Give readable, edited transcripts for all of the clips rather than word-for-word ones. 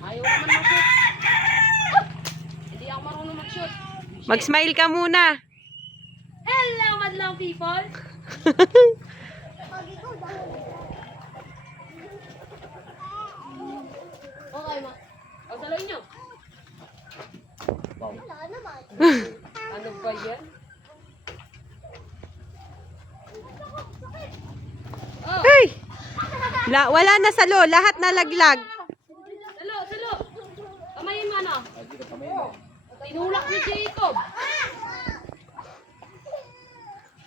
Ayaw naman mag-shoot. Ah! Hindi ako marunong mag-shoot. Mag-smile ka muna. Hello, madlang people! Okay, ma. O, saloy nyo. Ano ba yan? Oh, Hey! Wala na salo. Lahat nalaglag. salo, salo. Kamayin mo, ano? Tinulak ni Jacob.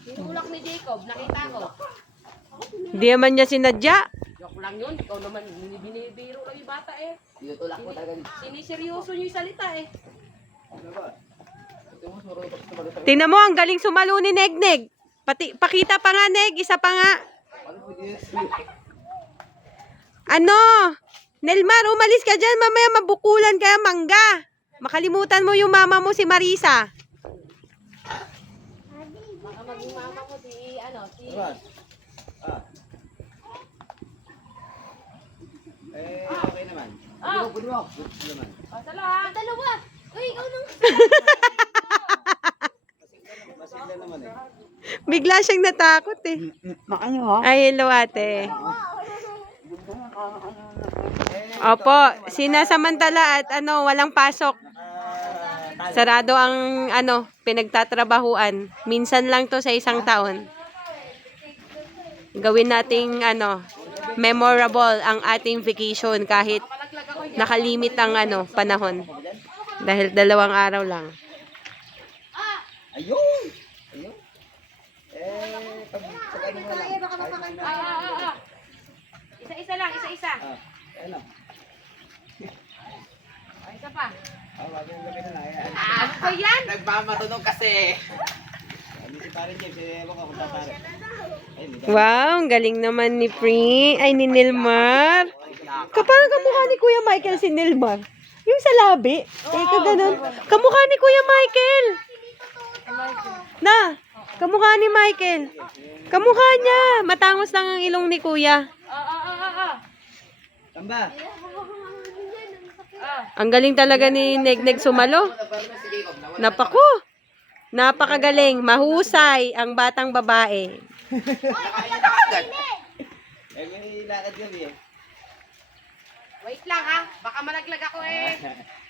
Tinulak ni Jacob. Nakita ko. Hindi naman niya sinadya. Joke lang yun. Ikaw naman, binibiro lang yung bata eh. Tinutulak mo talaga. Siniseryoso niyo yung salita eh. Tingnan mo, ang galing sumalo ni Negneg. Pakita pa nga, Neg. Isa pa nga. Ano? Nelmar, umalis ka dyan. Mamaya mabukulan kaya mangga. Makalimutan mo yung mama mo si Marisa. Baka maging mama mo si, ano, si... Okay naman. Ah! Good mo. Good naman. Oh, salo ha? Dalawa! Uy, ikaw nang... Masigla naman eh. Bigla siyang natakot eh. Ano ha? Ay, hello ate. Opo, sinasamantala at ano, walang pasok. Sarado ang ano, pinagtatrabahuan. Minsan lang to sa isang taon. Gawin nating ano, memorable ang ating vacation kahit nakalimit ang ano, panahon. Dahil 2 araw lang. Ayun! Ayun! Pag ano mo lang. Isa-isa lang, isa-isa. Ano? Isa pa. Wag yung gabi na lang. Ano ba yan? Nagmamatunog kasi. Ano si Pare James? Ewan ko kung tatari. Ay, may Wow, ang galing naman ni Pri. Ay, ni Nilmar. Parang kamukha ni Kuya Michael si Nilmar. Yung sa labi. Teka, ganun. Kamukha ni Kuya Michael. Na, kamukha ni Michael. Kamukha niya. Matangos lang ang ilong ni Kuya. Tamba! Ang galing talaga ni Negneg sumalo. Napako. Napakagaling. Mahusay ang batang babae. Eh, may lakad kami eh. Wait lang ha. Baka malaglag ako eh.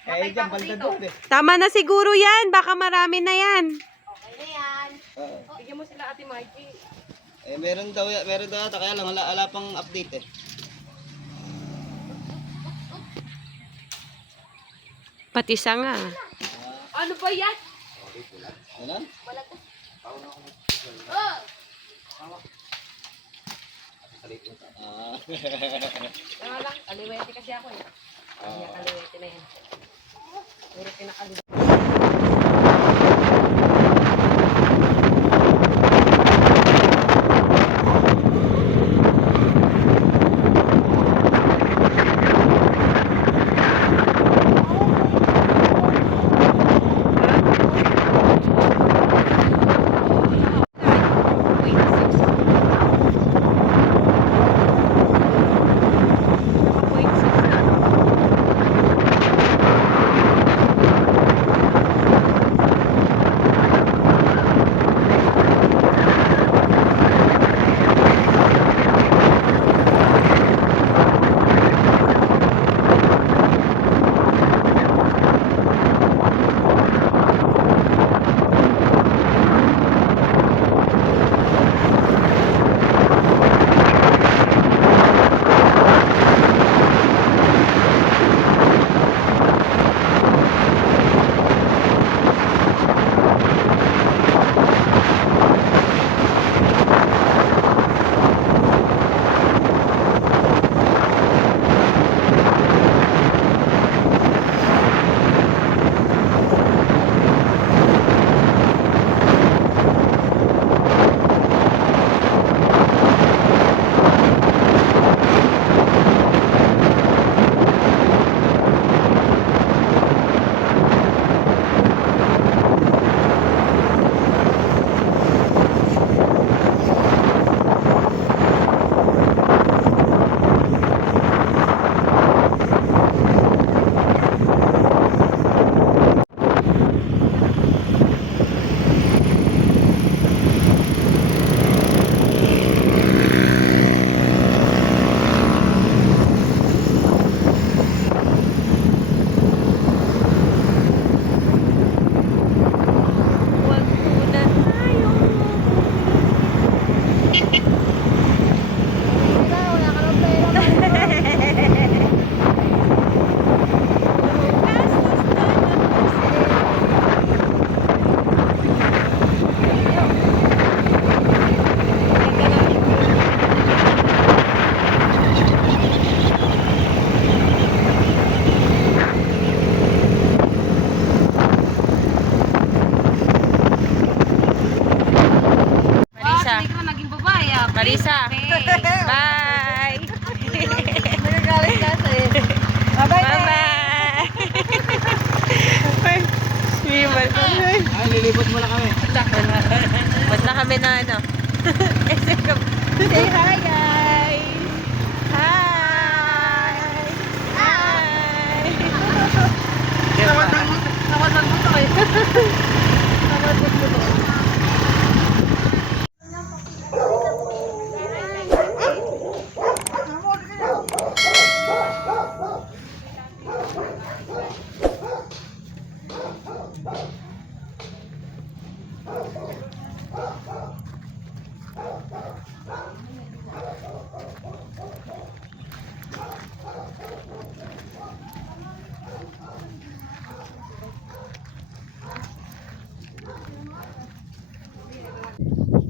Eh, dyan, balda doon eh. Tama na siguro yan. Baka marami na yan. Okay na yan. Oo. Bigyan mo sila Ate Mikey. Eh, meron daw ata, kaya lang wala pang update eh. Pati nga. Ano ba yan? Ano? Oh! Ah. Kaya lang, kaliwete kasi ako eh. Kaya kaliwete na yan. Puro pinakaliwete.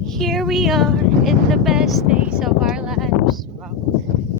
Here we are in the best days of